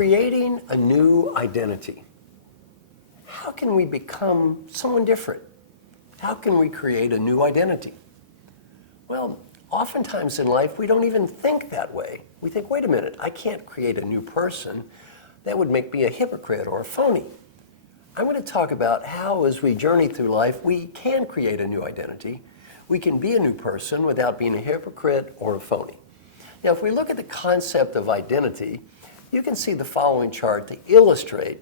Creating a new identity. How can we become someone different? How can we create a new identity? Well, oftentimes in life, we don't even think that way. We think, wait a minute, I can't create a new person. That would make me a hypocrite or a phony. I'm going to talk about how, as we journey through life, we can create a new identity. We can be a new person without being a hypocrite or a phony. Now, if we look at the concept of identity, you can see the following chart to illustrate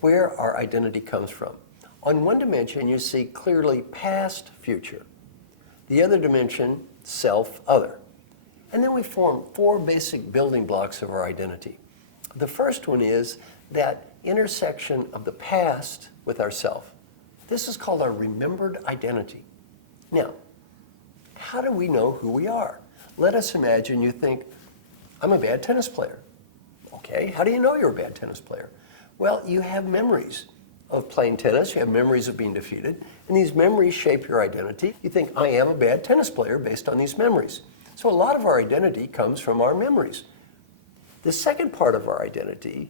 where our identity comes from. On one dimension, you see clearly past, future. The other dimension, self, other. And then we form four basic building blocks of our identity. The first one is that intersection of the past with ourself. This is called our remembered identity. Now, how do we know who we are? Let us imagine you think, I'm a bad tennis player. Okay, how do you know you're a bad tennis player? Well, you have memories of playing tennis, you have memories of being defeated, and these memories shape your identity. You think, I am a bad tennis player based on these memories. So a lot of our identity comes from our memories. The second part of our identity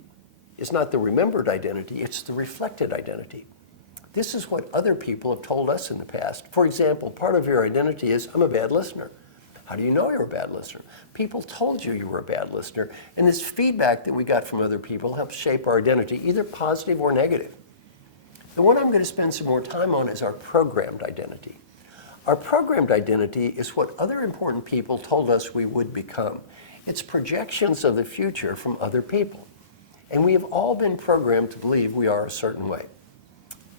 is not the remembered identity, it's the reflected identity. This is what other people have told us in the past. For example, part of your identity is, I'm a bad listener. How do you know you're a bad listener? People told you you were a bad listener, and this feedback that we got from other people helps shape our identity, either positive or negative. The one I'm going to spend some more time on is our programmed identity. Our programmed identity is what other important people told us we would become. It's projections of the future from other people. And we have all been programmed to believe we are a certain way.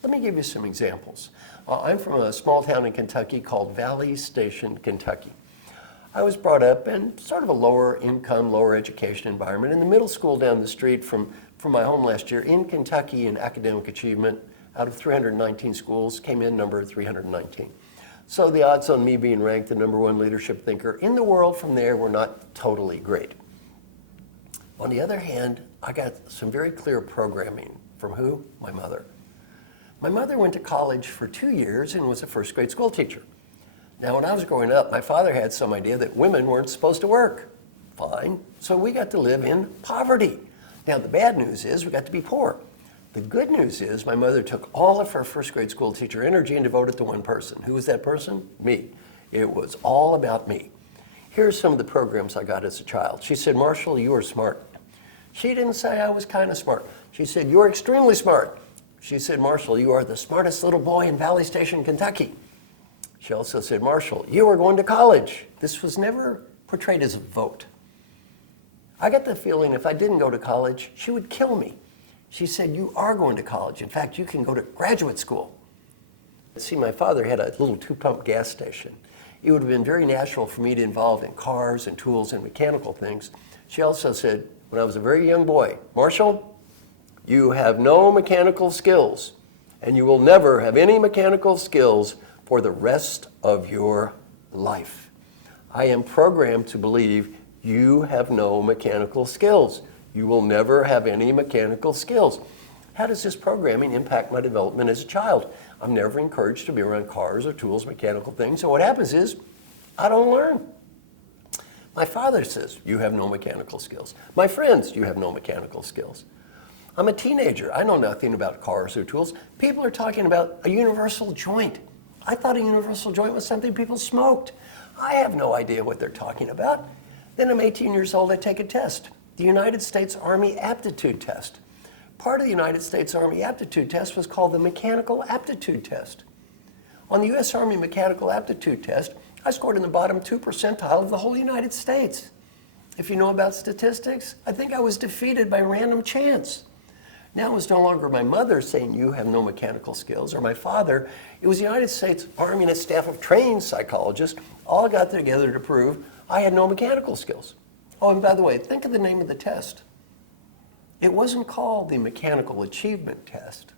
Let me give you some examples. I'm from a small town in Kentucky called Valley Station, Kentucky. I was brought up in sort of a lower income, lower education environment. In the middle school down the street from my home last year in Kentucky in academic achievement, out of 319 schools, came in number 319. So the odds on me being ranked the #1 leadership thinker in the world from there were not totally great. On the other hand, I got some very clear programming from who? My mother. My mother went to college for 2 years and was a first grade school teacher. Now, when I was growing up, my father had some idea that women weren't supposed to work. Fine. So we got to live in poverty. Now, the bad news is we got to be poor. The good news is my mother took all of her first grade school teacher energy and devoted it to one person. Who was that person? Me. It was all about me. Here's some of the programs I got as a child. She said, Marshall, you are smart. She didn't say I was kind of smart. She said, you're extremely smart. She said, Marshall, you are the smartest little boy in Valley Station, Kentucky. She also said, Marshall, you are going to college. This was never portrayed as a vote. I got the feeling if I didn't go to college, she would kill me. She said, you are going to college. In fact, you can go to graduate school. See, my father had a little two-pump gas station. It would have been very natural for me to involve in cars and tools and mechanical things. She also said, when I was a very young boy, Marshall, you have no mechanical skills, and you will never have any mechanical skills for the rest of your life. I am programmed to believe you have no mechanical skills. You will never have any mechanical skills. How does this programming impact my development as a child? I'm never encouraged to be around cars or tools, mechanical things. So what happens is, I don't learn. My father says, you have no mechanical skills. My friends, you have no mechanical skills. I'm a teenager. I know nothing about cars or tools. People are talking about a universal joint. I thought a universal joint was something people smoked. I have no idea what they're talking about. Then I'm 18 years old, I take a test. The United States Army Aptitude test. Part of the United States Army Aptitude test was called the Mechanical Aptitude test. On the U.S. Army Mechanical Aptitude test, I scored in the bottom 2 percentile of the whole United States. If you know about statistics, I think I was defeated by random chance. Now it was no longer my mother saying you have no mechanical skills, or my father. It was the United States Army and its staff of trained psychologists all got together to prove I had no mechanical skills. Oh, and by the way, think of the name of the test. It wasn't called the Mechanical Achievement Test.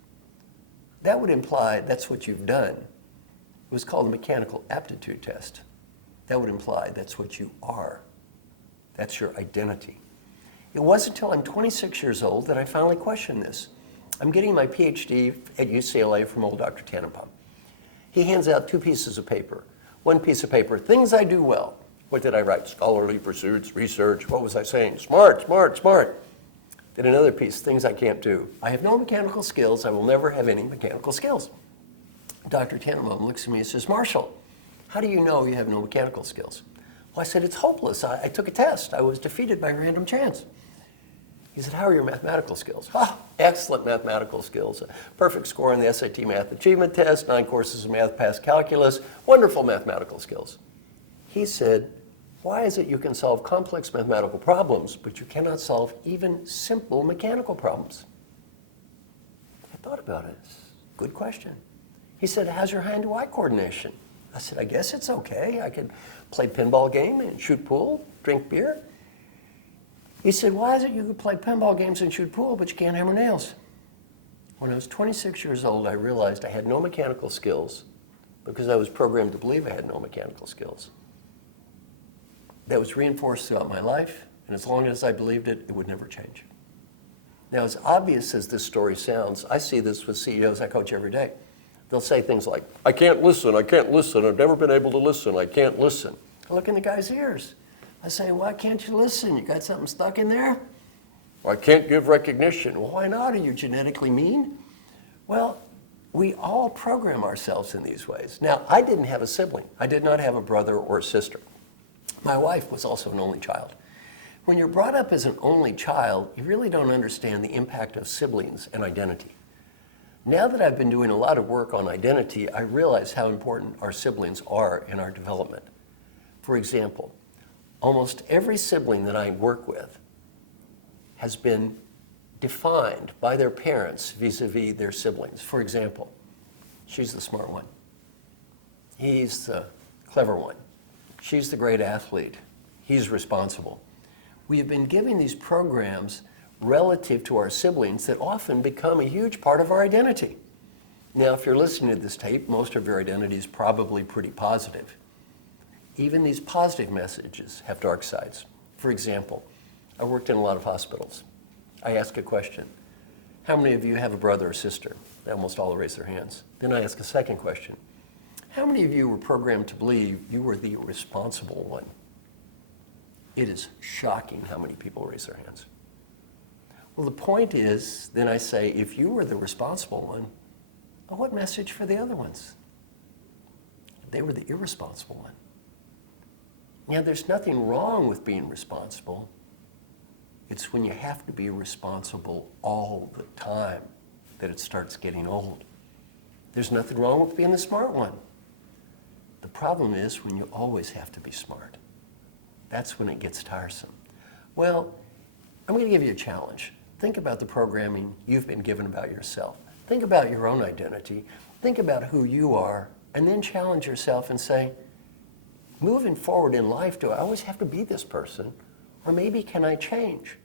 That would imply that's what you've done. It was called the Mechanical Aptitude Test. That would imply that's what you are. That's your identity. It wasn't until I'm 26 years old that I finally questioned this. I'm getting my PhD at UCLA from old Dr. Tannenbaum. He hands out 2 pieces of paper. One piece of paper, things I do well. What did I write? Scholarly pursuits, research. What was I saying? Smart, smart, smart. Then another piece, things I can't do. I have no mechanical skills. I will never have any mechanical skills. Dr. Tannenbaum looks at me and says, Marshall, how do you know you have no mechanical skills? Well, I said, it's hopeless. I took a test. I was defeated by random chance. He said, how are your mathematical skills? Ah, excellent mathematical skills. A perfect score on the SAT Math Achievement Test, 9 courses of math past calculus, wonderful mathematical skills. He said, why is it you can solve complex mathematical problems, but you cannot solve even simple mechanical problems? I thought about it. Good question. He said, how's your hand-to-eye coordination? I said, I guess it's okay. I could play pinball game and shoot pool, drink beer. He said, why is it you could play pinball games and shoot pool, but you can't hammer nails? When I was 26 years old, I realized I had no mechanical skills because I was programmed to believe I had no mechanical skills. That was reinforced throughout my life, and as long as I believed it, it would never change. Now, as obvious as this story sounds, I see this with CEOs I coach every day. They'll say things like, I can't listen, I've never been able to listen, I can't listen. I look in the guy's ears. I say, why can't you listen? You got something stuck in there? I can't give recognition. Well, why not? Are you genetically mean? Well, we all program ourselves in these ways. Now, I didn't have a sibling. I did not have a brother or a sister. My wife was also an only child. When you're brought up as an only child, you really don't understand the impact of siblings and identity. Now that I've been doing a lot of work on identity, I realize how important our siblings are in our development. For example, almost every sibling that I work with has been defined by their parents vis-a-vis their siblings. For example, she's the smart one. He's the clever one. She's the great athlete. He's responsible. We have been giving these programs relative to our siblings that often become a huge part of our identity. Now, if you're listening to this tape, most of your identity is probably pretty positive. Even these positive messages have dark sides. For example, I worked in a lot of hospitals. I ask a question. How many of you have a brother or sister? They almost all raise their hands. Then I ask a second question. How many of you were programmed to believe you were the responsible one? It is shocking how many people raise their hands. Well, the point is, then I say, if you were the responsible one, well, what message for the other ones? They were the irresponsible one. Now, there's nothing wrong with being responsible. It's when you have to be responsible all the time that it starts getting old. There's nothing wrong with being the smart one. The problem is when you always have to be smart. That's when it gets tiresome. Well, I'm going to give you a challenge. Think about the programming you've been given about yourself. Think about your own identity. Think about who you are, and then challenge yourself and say, moving forward in life, do I always have to be this person? Or maybe can I change?